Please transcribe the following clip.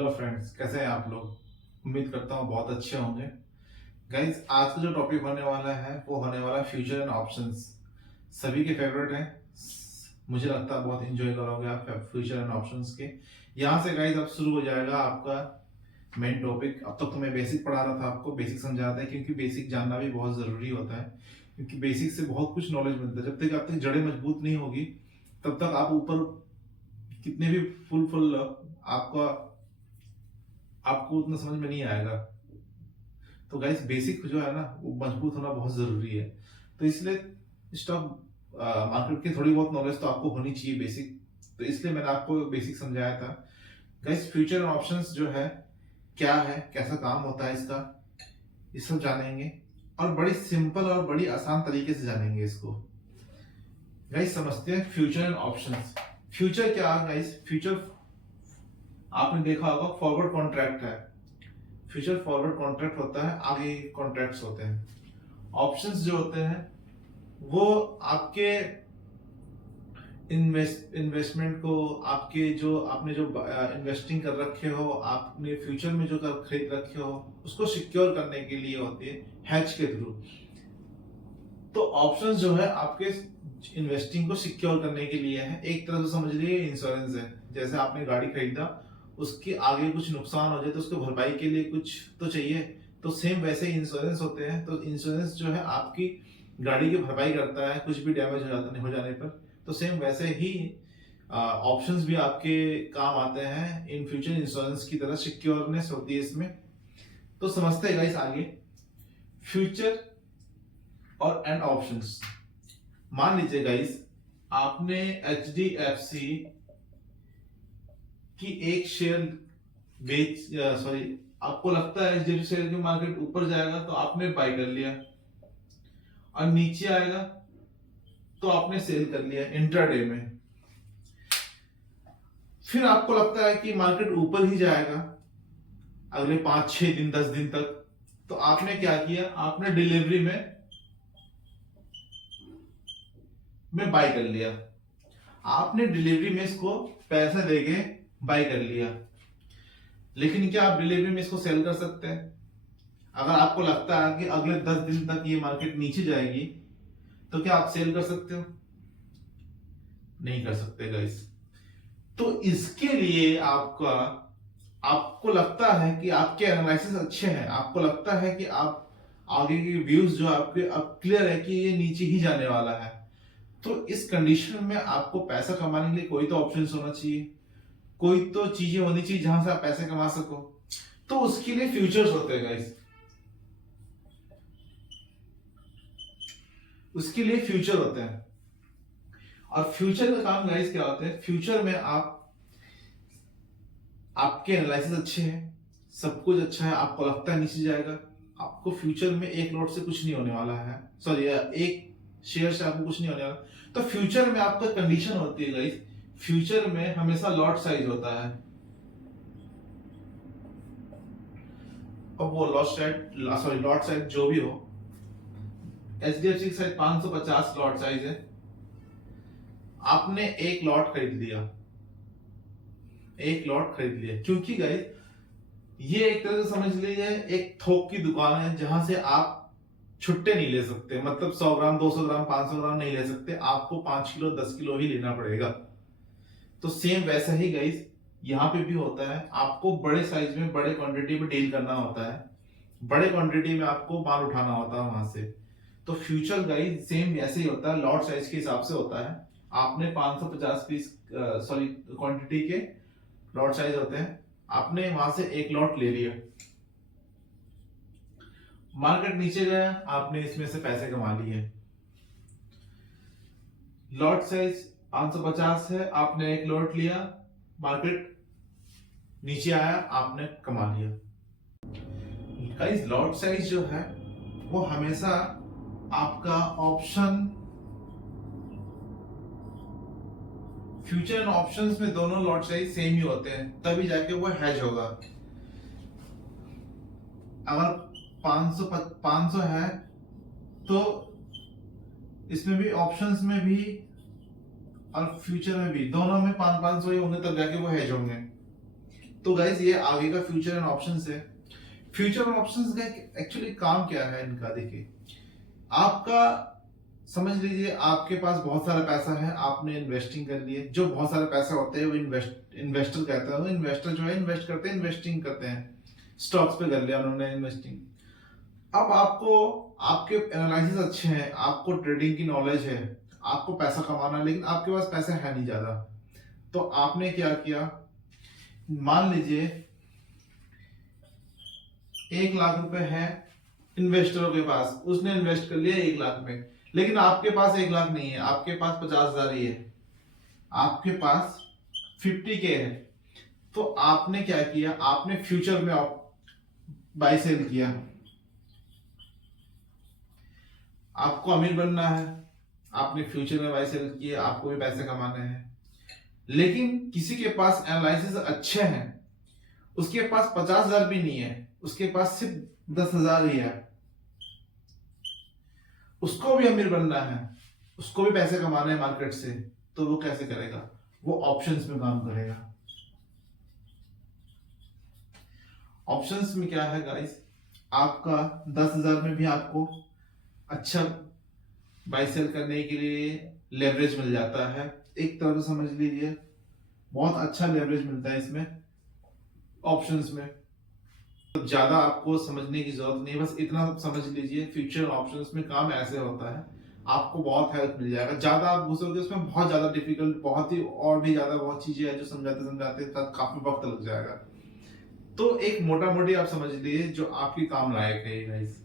Hello friends, कैसे हैं आप लोग। उम्मीद करता हूँ बहुत अच्छे होंगे। गाइस, आज का जो टॉपिक होने वाला है वो होने वाला है फ्यूचर एंड ऑप्शंस। सभी के फेवरेट है। मुझे लगता है बहुत इंजॉय करोगे आप फ्यूचर एंड ऑप्शंस के। यहाँ से गाइस अब शुरू हो जाएगा आपका मेन टॉपिक। अब तक तो मैं बेसिक पढ़ा रहा था, आपको बेसिक समझा रहा था, क्योंकि बेसिक जानना भी बहुत जरूरी होता है। क्योंकि बेसिक से बहुत कुछ नॉलेज मिलता है। जब तक आपकी जड़ें मजबूत नहीं होगी तब तक आप ऊपर कितने भी फुल फुल आपका आपको उतना समझ में नहीं आएगा। तो गाइस, बेसिक जो है ना वो मजबूत होना बहुत जरूरी है। तो इसलिए स्टॉक मार्केट की थोड़ी बहुत नॉलेज तो आपको होनी चाहिए बेसिक। तो इसलिए मैंने आपको बेसिक समझाया था। गाइस, फ्यूचर एंड ऑप्शंस जो है क्या है, कैसा काम होता है इसका, ये सब जानेंगे। और बड़ी सिंपल और बड़ी आसान तरीके से जानेंगे इसको। गाइस, समझते हैं फ्यूचर एंड ऑप्शंस। फ्यूचर क्या है गाइस? फ्यूचर आपने देखा होगा फॉरवर्ड कॉन्ट्रैक्ट है। फ्यूचर फॉरवर्ड कॉन्ट्रैक्ट होता है, आगे कॉन्ट्रैक्ट्स होते हैं। ऑप्शंस जो होते हैं वो आपके इन्वेस्टमेंट को, आपके जो आपने जो इन्वेस्टिंग कर रखे हो, आपने फ्यूचर में जो खरीद रखे हो उसको सिक्योर करने के लिए होती है हैच के थ्रू। तो ऑप्शंस जो है आपके इन्वेस्टिंग को सिक्योर करने के लिए है। एक तरह से समझ लीजिए इंश्योरेंस है। जैसे आपने गाड़ी खरीदा, उसके आगे कुछ नुकसान हो जाए तो उसको भरपाई के लिए कुछ तो चाहिए। तो सेम वैसे ही इंश्योरेंस होते हैं। तो इंश्योरेंस जो है आपकी गाड़ी की भरपाई करता है कुछ भी डैमेज हो जाने पर। तो सेम वैसे ही ऑप्शंस भी आपके काम आते हैं इन फ्यूचर। इंश्योरेंस की तरह सिक्योरनेस होती है इसमें। तो समझते हैं गाइस आगे फ्यूचर और एंड ऑप्शंस। मान लीजिए गाइस, आपने HDFC की एक शेयर बेच सॉरी आपको लगता है HDFC शेयर की मार्केट ऊपर जाएगा तो आपने बाय कर लिया, और नीचे आएगा तो आपने सेल कर लिया इंट्राडे में। फिर आपको लगता है कि मार्केट ऊपर ही जाएगा अगले 5-6 दिन 10 दिन तक। तो आपने क्या किया? आपने डिलीवरी में बाय कर लिया। आपने डिलीवरी में इसको पैसा देके बाय कर लिया। लेकिन क्या आप डिलीवरी में इसको सेल कर सकते हैं? अगर आपको लगता है कि अगले 10 दिन तक ये मार्केट नीचे जाएगी तो क्या आप सेल कर सकते हो? नहीं कर सकते गाइस। तो इसके लिए आपको लगता है कि आपके एनालिसिस अच्छे हैं, आपको लगता है कि आप आगे के व्यूज जो आपके अब क्लियर है कि ये नीचे ही जाने वाला है। तो इस कंडीशन में आपको पैसा कमाने के लिए कोई तो ऑप्शन होना चाहिए, कोई तो चीजें होनी चाहिए जहां से आप पैसे कमा सको। तो उसके लिए फ्यूचर्स होते हैं गाइस। उसके लिए फ्यूचर होते हैं। और फ्यूचर का काम गाइस क्या होता है? फ्यूचर में आपके एनालिसिस अच्छे हैं, सब कुछ अच्छा है, आपको लगता है नीचे जाएगा। आपको फ्यूचर में एक लॉट से कुछ नहीं होने वाला है, सॉरी एक शेयर से आपको कुछ नहीं होने वाला। तो फ्यूचर में आपका कंडीशन होती है गाइस, फ्यूचर में हमेशा लॉट साइज होता है। अब वो लॉट साइज जो भी हो, HDFC की साइज 550 लॉट साइज है। आपने एक लॉट खरीद लिया, क्योंकि गाइस ये एक तरह से समझ लीजिए एक थोक की दुकान है जहां से आप छुट्टे नहीं ले सकते। मतलब 100 ग्राम 200 ग्राम 500 ग्राम नहीं ले सकते, आपको 5 किलो 10 किलो ही लेना पड़ेगा। तो सेम वैसा ही गाइस यहाँ पे भी होता है। आपको बड़े साइज में बड़े क्वांटिटी में डील करना होता है, बड़े क्वांटिटी में आपको माल उठाना होता है वहां से। तो फ्यूचर गाइस सेम ऐसे ही होता है, लॉट साइज के हिसाब से होता है। आपने 550 पीस क्वांटिटी के लॉट साइज होते हैं, आपने वहां से एक लॉट ले लिया, मार्केट नीचे गया, आपने इसमें से पैसे कमा लिए। लॉट साइज 550 है, आपने एक लॉट लिया, मार्केट नीचे आया, आपने कमा लिया। गाइस, लॉट साइज जो है वो हमेशा आपका ऑप्शन, फ्यूचर एंड ऑप्शंस में दोनों लॉट साइज सेम ही होते हैं, तभी जाके वो हेज होगा। अगर 500 है तो इसमें भी, ऑप्शंस में भी और फ्यूचर में भी, दोनों में 500 ही होंगे तब जाके वो हेज होंगे। तो गाइस ये आगे का फ्यूचर एंड ऑप्शंस है। फ्यूचर एंड ऑप्शंस का एक्चुअली काम क्या है इनका, देखिए आपका समझ लीजिए आपके पास बहुत सारा पैसा है, आपने इन्वेस्टिंग कर लिए। जो बहुत सारे पैसा होते हैं वो इन्वेस्टर कहता है, वो इन्वेस्टर जो है इन्वेस्ट करते हैं, इन्वेस्टिंग करते हैं, स्टॉक्स पे कर लिया उन्होंने इन्वेस्टिंग। अब आपको आपके एनालिसिस अच्छे हैं, आपको ट्रेडिंग की नॉलेज है, आपको पैसा कमाना है, लेकिन आपके पास पैसा है नहीं ज्यादा। तो आपने क्या किया, मान लीजिए 1 लाख रुपए है इन्वेस्टरों के पास, उसने इन्वेस्ट कर लिया 1 लाख में, लेकिन आपके पास 1 लाख नहीं है, आपके पास 50,000 ही है, आपके पास 50K है। तो आपने क्या किया, आपने फ्यूचर में बाय सेल किया। आपको अमीर बनना है, आपने फ्यूचर में बाय सेल किया, आपको भी पैसे कमाने हैं। लेकिन किसी के पास एनालिसिस अच्छे हैं, उसके पास 50,000 भी नहीं है, उसके पास सिर्फ 10,000 ही है, उसको भी अमीर बनना है, उसको भी पैसे कमाने हैं मार्केट से। तो वो कैसे करेगा, वो ऑप्शंस में काम करेगा। ऑप्शंस में क्या है गाइस, आपका 10,000 में भी आपको अच्छा बाय सेल करने के लिए लेवरेज मिल जाता है। एक तरह से समझ लीजिए बहुत अच्छा लेवरेज मिलता है इसमें ऑप्शंस में। तो ज्यादा आपको समझने की जरूरत नहीं है, बस इतना समझ लीजिए फ्यूचर ऑप्शंस में काम ऐसे होता है, आपको बहुत हेल्प मिल जाएगा। ज्यादा आप घुसोगे उसमें बहुत ज्यादा डिफिकल्ट, बहुत ही और भी ज्यादा बहुत चीजें हैं जो समझाते समझाते काफी वक्त लग जाएगा। तो एक मोटा मोटी आप समझ लीजिए जो आपकी काम लायक है गाइस।